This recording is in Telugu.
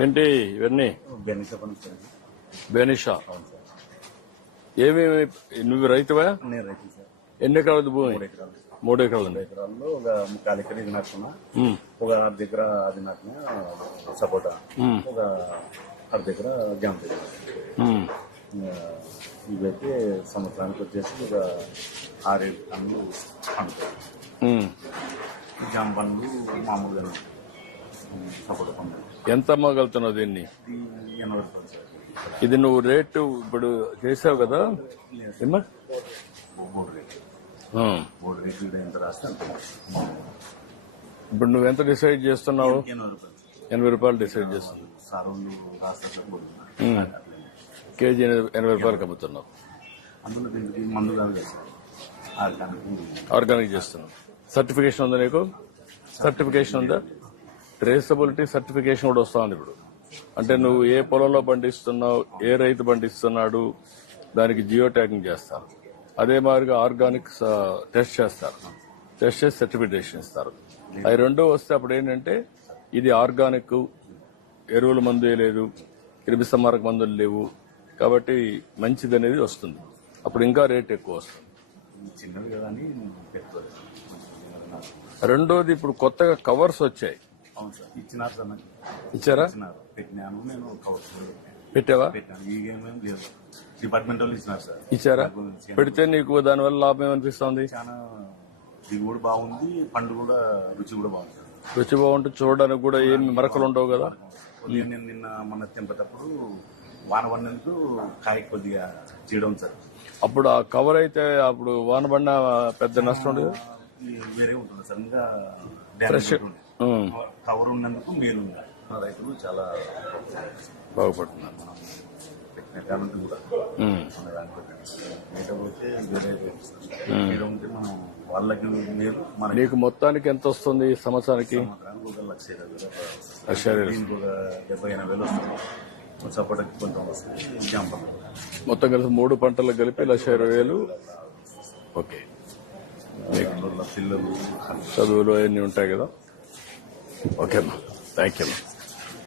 ఏంటి ఇవన్నీ బెనిషా పని సార్. బెనిషా అవును సార్. ఏమేమి నువ్వు రైతువా? నేను రైతు సార్. ఎన్ని ఎకరాలది భూమి? 3 ఎకరాలు. 3 ఎకరాలు 3 ఎకరాల్లో ఒక 3/4 ఎకరం ఇది నాటుకున్నా, ఉమ్, ఒక 1/2 దగ్గర అది నాటిన సపోటా, ఒక 1/2 దగ్గర జామ దగ్గర. ఉమ్, ఇవైతే సంవత్సరానికి వచ్చేసి ఒక 6-7 టన్నులు పండుతాయి. ఉమ్. జామ పండ్లు మామూలుగా సపోటా పండ్లు ఎంత అమ్మగలుగుతున్నావు దీన్ని? ఇది 80 రూపాయలు సార్. ఇది నువ్వు రేటు ఇప్పుడు చేసావు కదా ఏమ్మా? బోర్డు రేటు బోర్డు రేటు ఇక్కడ ఎంత రాస్తే అంత. ఇప్పుడు నువ్వు ఎంత డిసైడ్ చేస్తున్నావు? 80 రూపాయలు 80 రూపాయలు డిసైడ్ చేస్తున్నావు. సారోళ్ళు రాస్తారు కేజీ 80 రూపాయలకి అమ్ముతున్నావు. అందులో దీనికి మందు కాదు కదా సార్, ఆర్గానిక్. ఆర్గానిక్ చేస్తున్నావు. సర్టిఫికేషన్ ఉందా నీకు? సర్టిఫికేషన్ ఉందా? ట్రేసబిలిటీ సర్టిఫికేషన్ కూడా వస్తుంది ఇప్పుడు. అంటే నువ్వు ఏ పొలంలో పండిస్తున్నావు, ఏ రైతు పండిస్తున్నాడు, దానికి జియో ట్యాగింగ్ చేస్తారు. అదే మాదిరిగా ఆర్గానిక్ టెస్ట్ చేస్తారు. టెస్ట్ చేసి సర్టిఫికేషన్ ఇస్తారు. అవి రెండో వస్తే అప్పుడు ఏంటంటే ఇది ఆర్గానిక్, ఎరువుల మందు వేయలేదు, క్రిమి సంహారక మందులు లేవు, కాబట్టి మంచిది అనేది వస్తుంది. అప్పుడు ఇంకా రేట్ ఎక్కువ వస్తుంది. చిన్నది కదా అని పెట్టుకోలేదు. రెండోది ఇప్పుడు కొత్తగా కవర్స్ వచ్చాయి. అవును సార్, ఇచ్చినారు సార్. నాకు ఇచ్చారా? ఇచ్చినారు, పెట్టినాను. నేను కవర్స్ పెట్టావా? పెట్టాను. ఈ గేమ్ ఏం లేదు, డిపార్ట్మెంట్ వాళ్ళు ఇచ్చినారు సార్. ఇచ్చారా? పెడితే నీకు దానివల్ల లాభం ఏమనిపిస్తుంది? చాలా దిగుబడి బాగుంది, పండు కూడా రుచి కూడా బాగుంది సార్. రుచి బాగుంటుంది, చూడడానికి కూడా ఏమి మరకలు ఉండవు కదా. ఉదయం నేను మొన్న తెంపేటప్పుడు వాన పడినందుకు కాయ కొద్దిగా చేయడం సార్. అప్పుడు ఆ కవర్ అయితే అప్పుడు వాన పడిన పెద్ద నష్టం ఉండదు. వేరే ఉంటుంది సార్. ఇంకా ఫ్రెష్ కవర్ ఉన్నందుకు మేలు ఉంది. రైతులు చాలా బాగుపడుతున్నారు. పెట్టిన కూడా లేకపోతే వేరే ఉంటే మనం వాళ్ళకి మేలు. నీకు మొత్తానికి ఎంత వస్తుంది సంవత్సరానికి? ఒక 1,20,000, లక్ష దీనికి ఒక 70,000-80,000 వస్తుంది. సపోటాకి కొంచెం వస్తుంది. జామ పంట మొత్తం కలిసి 3 పంటలకు కలిపి 1,20,000. ఓకే. పిల్లలు చదువులు అవన్నీ ఉంటాయి కదా. ఓకే అమ్మా, థ్యాంక్ యూ అమ్మా.